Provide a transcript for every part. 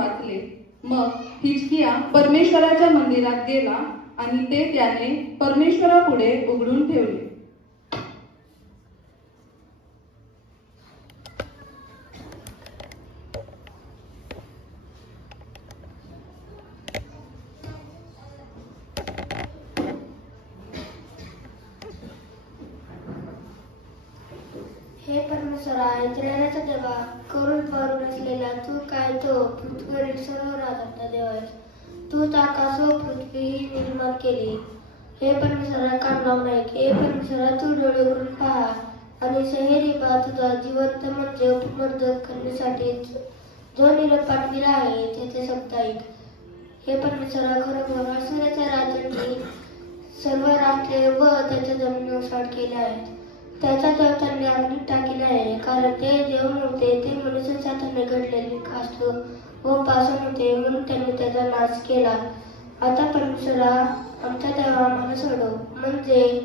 वाचले. मग हिजकिया परमेश्वराच्या मंदिरात गेला आणि ते त्याने परमेश्वरापुढे उघडून ठेवले. हे परमेश्वरा, इस्रायलाचा देवा, करून पारून असलेला तू काय तो पृथ्वीवरील सर्व राजांचा देव आहेस. तूच आकाश व पृथ्वी निर्माण केली. हे परमेश्वरा, कान लावून ऐक. हे परमेश्वरा, तू डोळे उघडून पहा आणि सहेरी पहा. तुझा जिवंत म्हणजे उपमर्दक करण्यासाठी जो निरोप पाठविला आहे त्याचे शब्द ऐक. हे परमेश्वरा, खरोखर आश्चर्याच्या राज्यांनी सर्व राष्ट्रे व त्याच्या जमिनी ओसाड केल्या आहेत. त्याच्या देवतांनी अग्नीत टाकले आहे, कारण ते देव नव्हते, ते मनुष्याच्या हाताने घडलेले काष्ठ व पाषाण होते, म्हणून त्यांनी त्याचा नाश केला. आता परमेश्वरा, आमच्या देवा, आम्हाला सोडव, म्हणजे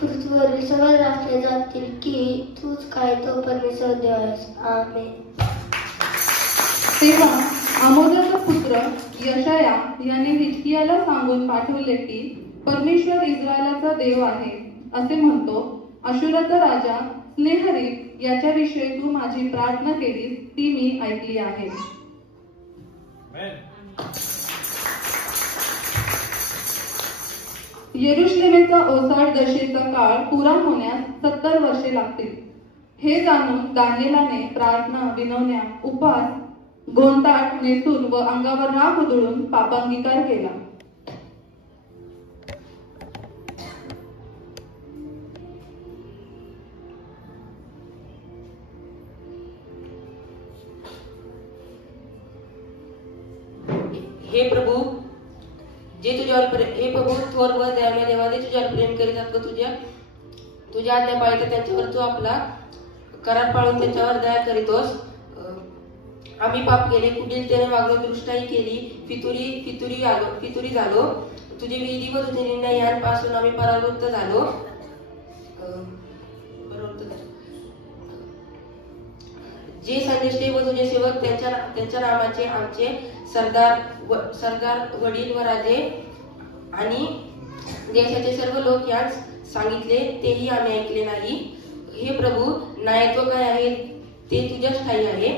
पृथ्वीवरील सर्व राष्ट्रे जाणतील की तूच काय तो परमेश्वर देव आहेस. आमेन. तेव्हा आमोजाचा पुत्र यशाया याने हिजकियाला सांगून पाठवले की परमेश्वर इस्रायलाचा देव आहे असे म्हणतो. अशुराचा राजा स्नेहरीब याच्याविषयी तू माझी प्रार्थना केली ती मी ऐकली आहे. यरुशलेमेचा ओसाड दशेचा काळ पुरा होण्यास 70 वर्षे लागतील. हे जाणून दानिएलाने प्रार्थना, विनवण्या, उपवास, गोंताट नेसून व अंगावर राख उधळून पापांगीकार केला. हे प्रभू थोर व दयामय देवाने तुझ्यावर प्रेम करीत ग तुझ्या आज्ञा पाळीत त्यांच्यावर तू आपला करार पाळून त्यांच्यावर दया करीतोस. आम्ही पाप केले, कुटिलतेने वागलो, दृष्टाई केली, फितुरी झालो. तुझे विधी व तुझे निर्णय यांपासून आम्ही परावृत्त झालो. जे संदेष्टे व तुझे सेवक त्यांच्या नामाचे आमचे सरदार वडील व राजे आणि देशाचे सर्व लोक यांस सांगितले तेही आम्ही ऐकले नाही. हे प्रभू, न्यायत्व काय आहे ते तुझ्याच ठायी आहे.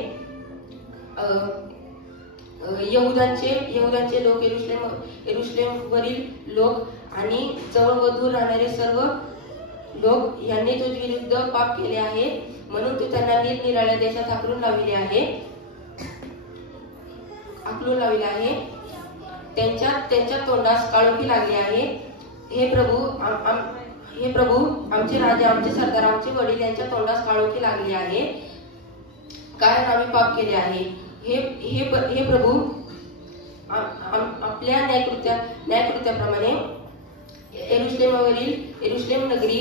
यहुदांचे लोक, यरुशलेमवरील लोक आणि जवळ व दूर राहणारे सर्व लोक यांनी तुझ्या विरुद्ध पाप केले आहे, म्हणून तू त्यांना निरनिराळ्या देशात हाकलून लाविले आहे. त्यांच्या तोंडास काळोखी लागली आहे. हे प्रभू, आमचे राजे, आमचे सरदार, आमचे वडील यांच्या तोंडास काळोखी लागली आहे, कारण आम्ही पाप केले आहे. हे प्रभू, आपल्या न्यायकृत्याप्रमाणे यरुशलेम नगरी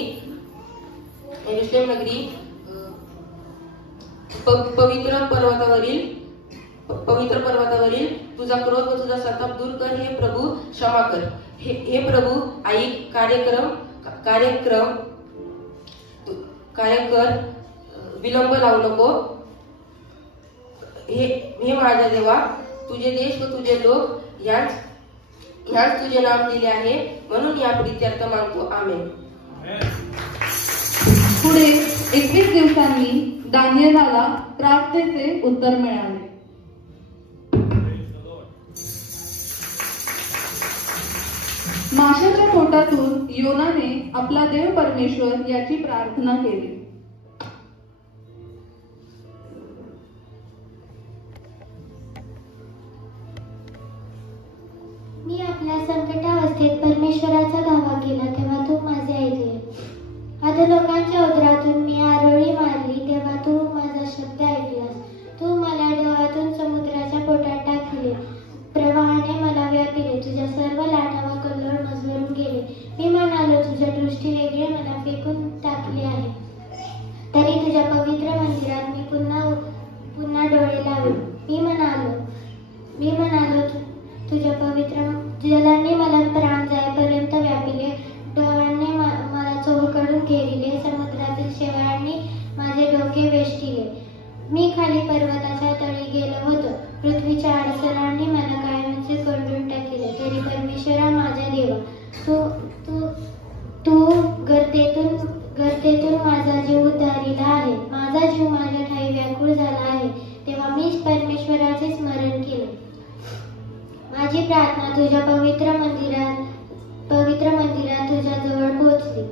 पवित्र पर्वतावरील तुझा क्रोध व तुझा संताप दूर कर. हे प्रभू, क्षमा कर. हे प्रभू, ऐक. कार्यकर, विलंब लावू नको. हे माझ्या देवा, तुझे देश व तुझे लोक ह्याच तुझे नाम दिले आहे, म्हणून या प्रीत्यर्थ मागतो. आमेन. पुढे 21 दिवसांनी दानिएलाला प्रार्थनेचे उत्तर मिळाले. माशाच्या पोटातून योनाने आपला देव परमेश्वर याची प्रार्थना केली. मी आपल्या संकटावस्थेत परमेश्वराचा धावा केला तेव्हा तू माझे ऐकले. अधोलोकांच्या उदरातून मी आरोळी मारली तेव्हा तू माझा शब्द ऐकलास. तू मला डोळ्यातून समुद्राच्या पोटात टाकले, प्रवाहाने मला व्यापिले. तुझ्या सर्व लाटा व कल्लोळ मजलून गेले. मी म्हणालो, तुझ्या दृष्टी वेगळे मला फेकून टाकले आहे. तरी तुझ्या पवित्र मंदिरात मी पुन्हा डोळे लावेन. मी म्हणालो तुझ्या पवित्र जलाने मला प्राण जाईपर्यंत व्यापिले, डोळ्यांनी मला चोहकडून घेरिले. तुझ्या पवित्र मंदिरात तुझ्या जवळ पोहोचली.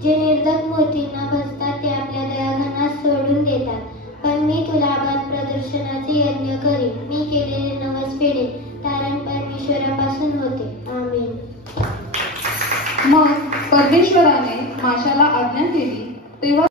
जे निर्धक मूर्तींना भजतात ते आपल्या दयाघनात सोडून देतात. पण मी तुला बल प्रदर्शनाचे यज्ञ करीन. मी केलेले नवस फेडेन, कारण परमेश्वरापासून होते. आमीन. मग परमेश्वराने माशाला आज्ञा केली, तेव्हा